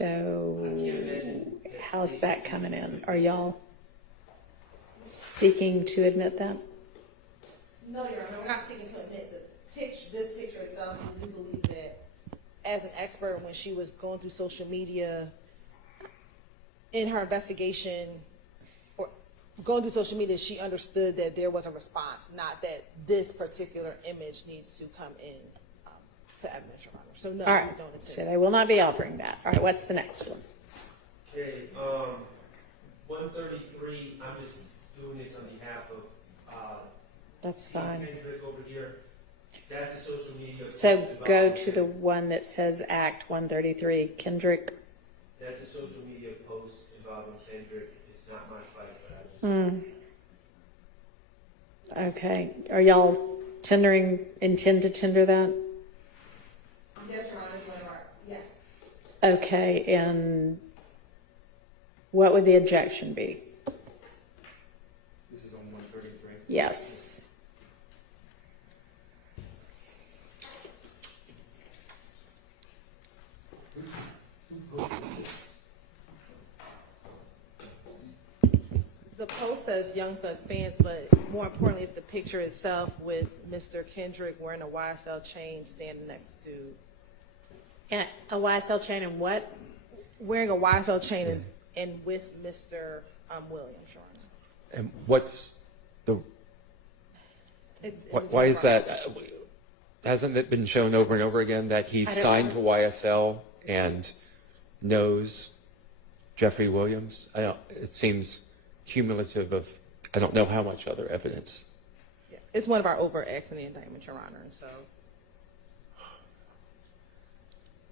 So how's that coming in? Are y'all seeking to admit that? No, Your Honor, we're not seeking to admit this picture itself. We do believe that as an expert, when she was going through social media in her investigation, or going through social media, she understood that there was a response, not that this particular image needs to come in to evidence, Your Honor. So no, All right. we don't intend. So they will not be offering that. All right, what's the next one? Okay, 133, I'm just doing this on behalf of That's fine. Kendrick over here. That's a social media So post go about to the one that says Act 133, Kendrick. That's a social media post involving Kendrick. It's not my fight, but I just... Okay. Are y'all intend to tender that? Yes, Your Honor, one of our, yes. Okay, and what would the objection be? This is on 133. Yes. The post says Young Thug fans, but more importantly, it's the picture itself with Mr. Kendrick wearing a YSL chain standing next to... And a YSL chain and what? Wearing a YSL chain and with Mr. Williams, Your Honor. And what's the, why is that? Hasn't it been shown over and over again that he's signed to YSL and knows Jeffery Williams? It seems cumulative of, I don't know how much other evidence. Yeah. It's one of our overt acts in the indictment, Your Honor, and so...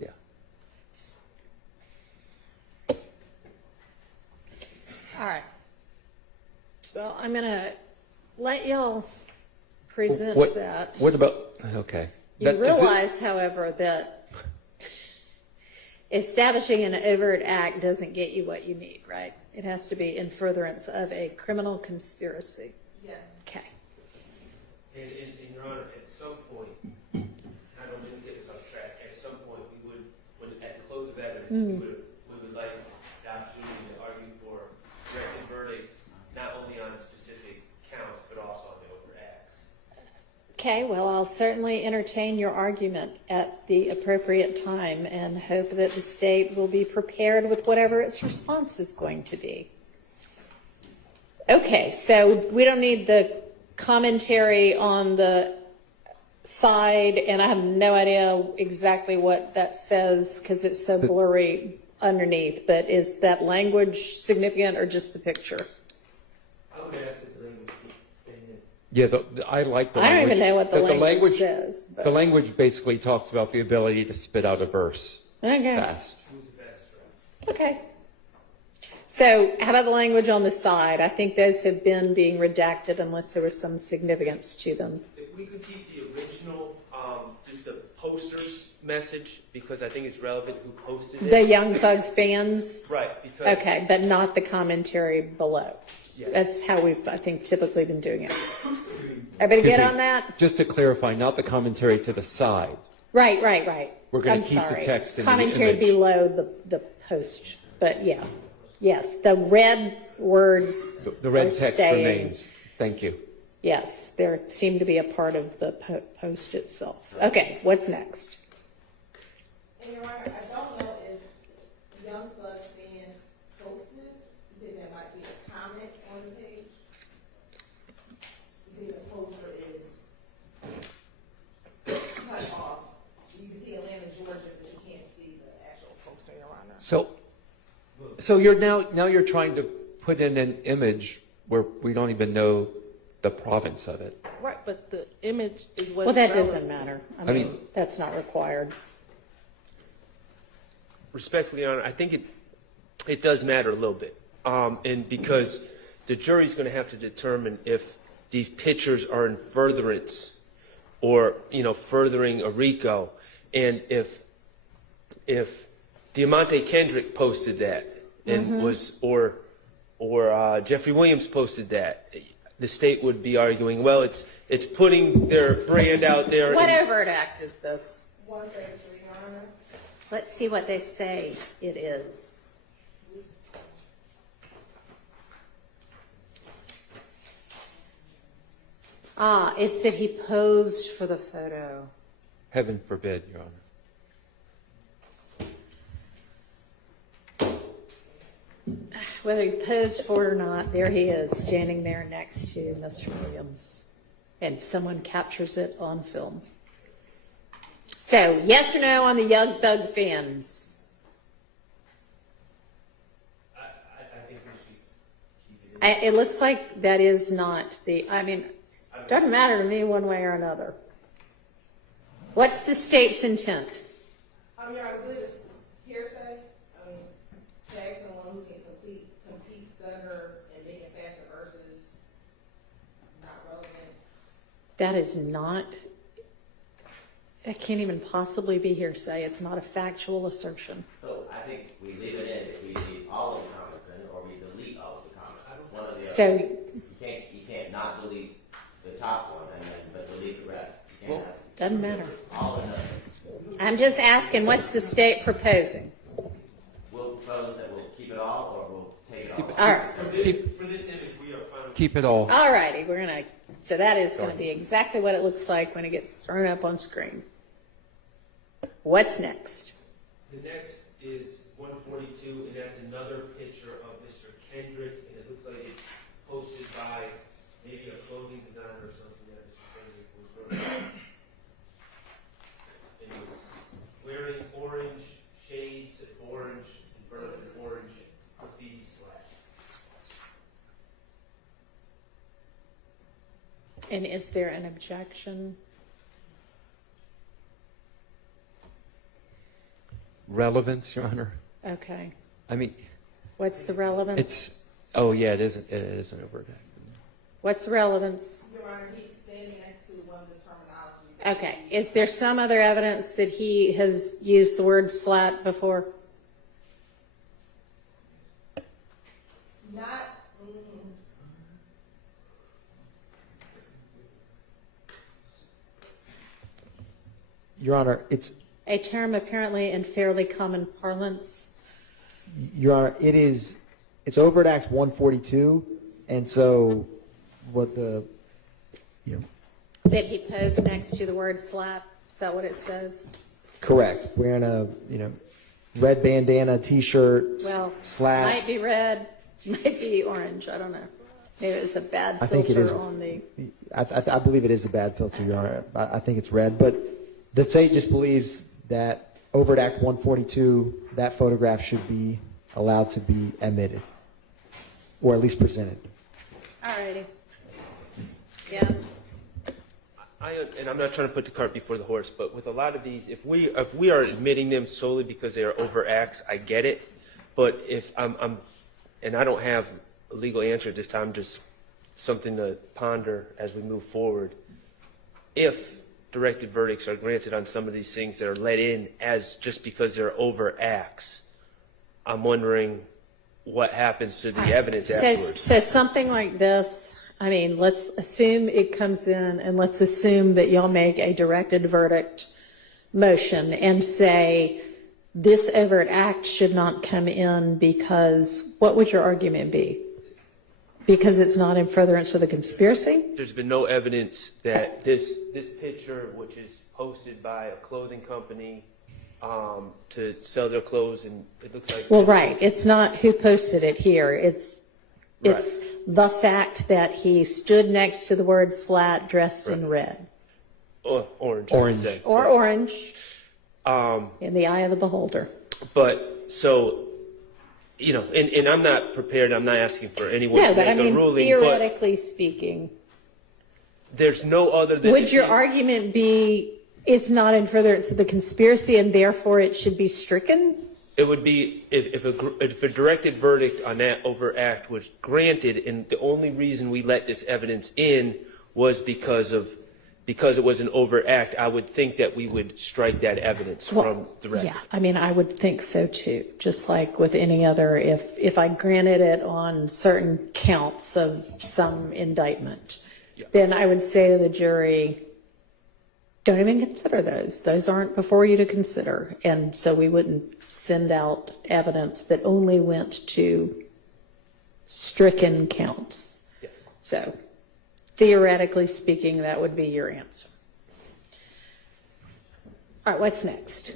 Yeah. All right. Well, I'm going to let y'all present that. What about, okay. You realize, however, that establishing an overt act doesn't get you what you need, right? It has to be in furtherance of a criminal conspiracy. Yes. Okay. And Your Honor, at some point, I don't mean to get us off track, at some point we would, when at the close of evidence, we would like the opportunity to argue for directed verdicts, not only on specific counts, but also on the overt acts. Okay, well, I'll certainly entertain your argument at the appropriate time and hope that the state will be prepared with whatever its response is going to be. Okay, so we don't need the commentary on the side, and I have no idea exactly what that says because it's so blurry underneath, but is that language significant or just the picture? I would ask that the language be stated. Yeah, I like the I don't language. even know what the language says. But... The language basically talks about the ability to spit out a verse fast. Who's the best friend? Okay. So how about the language on the side? I think those have been being redacted unless there was some significance to them. If we could keep the original, just the poster's message, because I think it's relevant who posted it. The Young Thug fans? Right. Because, Okay, but not the commentary below. Yes. That's how we've, I think, typically been doing it. Everybody get on that? Just to clarify, not the commentary to the side. Right. We're going I'm to keep sorry. the text in Commentary the image. below the post, but yeah. Yes, the red words. The red are text staying. remains. Thank you. Yes, there seem to be a part of the post itself. Okay, what's next? And Your Honor, I don't know if Young Thug fans posted. I think there might be a comment on the page. I think the poster is cut off. You can see Atlanta, Georgia, but you can't see the actual poster, Your Honor. So you're now you're trying to put in an image where we don't even know the province of it. Right, but the image is what's Well, that relevant. doesn't matter. I mean, that's not required. respectfully, Your Honor, I think it does matter a little bit, and because the jury's going to have to determine if these pictures are in furtherance or furthering a RICO, and if Deamonte Kendrick posted that and or Jeffery Williams posted that, the state would be arguing, well, it's putting their brand out there. What overt act is this? 133, Your Honor. Let's see what they say it is. Ah, it's that he posed for the photo. Heaven forbid, Your Honor. Whether he posed for it or not, there he is, standing there next to Mr. Williams. And someone captures it on film. So, yes or no on the Young Thug fans? I think we should keep it in. It looks like that is not the, I mean, doesn't matter to me one way or another. What's the state's intent? I believe it's hearsay. Saying someone who can compete Thugger and make it faster versus not relevant. That is not, it can't even possibly be hearsay. It's not a factual assertion. So I think we leave it in, if we leave all the comments in, or we delete all of the comments. One or the So, other. You can't not delete the top one and then, but delete the rest. You can't have doesn't matter. all or nothing. I'm just asking, what's the state proposing? We'll propose that we'll keep it all, or we'll take it all. All right. For this image, we are fine. Keep it all. All righty, we're gonna, so that is gonna be exactly what it looks like when it gets thrown up on screen. What's next? The next is 142, and that's another picture of Mr. Kendrick, and it looks like it's posted by maybe a clothing designer or something that Mr. Kendrick was wearing. And he's wearing orange shades, orange, in front of an orange graffiti slab. And is there an objection? Relevance, Your Honor. Okay. I mean, What's the relevance? it's, oh yeah, it is an overt act. What's the relevance? Your Honor, he's standing next to one of the terminology. Okay. Is there some other evidence that he has used the word slat before? Not, Your Honor, it's A term apparently in fairly common parlance. Your Honor, it's Overt Act 142, and so what That he posed next to the word slat. Is that what it says? correct, wearing a red bandana, T-shirt, Well, slat. might be red, might be orange. I don't know. Maybe it's a bad I think it is. filter on the. I believe it is a bad filter, Your Honor. I think it's red, but the state just believes that Overt Act 142, that photograph should be allowed to be admitted, or at least presented. All righty. Yes. And I'm not trying to put the cart before the horse, but with a lot of these, if we are admitting them solely because they are overacts, I get it. But if and I don't have a legal answer at this time, just something to ponder as we move forward. If directed verdicts are granted on some of these things that are let in as just because they're overacts, I'm wondering what happens to the evidence afterwards. So something like this, I mean, let's assume it comes in and let's assume that y'all make a directed verdict motion and say this overt act should not come in because, what would your argument be? Because it's not in furtherance of the conspiracy? There's been no evidence that this picture, which is posted by a clothing company to sell their clothes, and it looks like. Well, right. It's not who posted it here. It's the fact that he stood next to the word slat dressed in red. Or orange. Orange. I would say. Or orange. In the eye of the beholder. But so, and I'm not prepared. I'm not asking for anyone No, to but I make a mean, ruling. theoretically speaking, But there's no other than. would your argument be it's not in furtherance of the conspiracy and therefore it should be stricken? It would be if a directed verdict on that overact was granted, and the only reason we let this evidence in was because it was an overact. I would think that we would strike that evidence from the record. Yeah, I mean, I would think so too. Just like with any other, if I granted it on certain counts of some indictment, then I would say to the jury, don't even consider those. Those aren't before you to consider. And so we wouldn't send out evidence that only went to stricken counts. Yes. So theoretically speaking, that would be your answer. All right, what's next?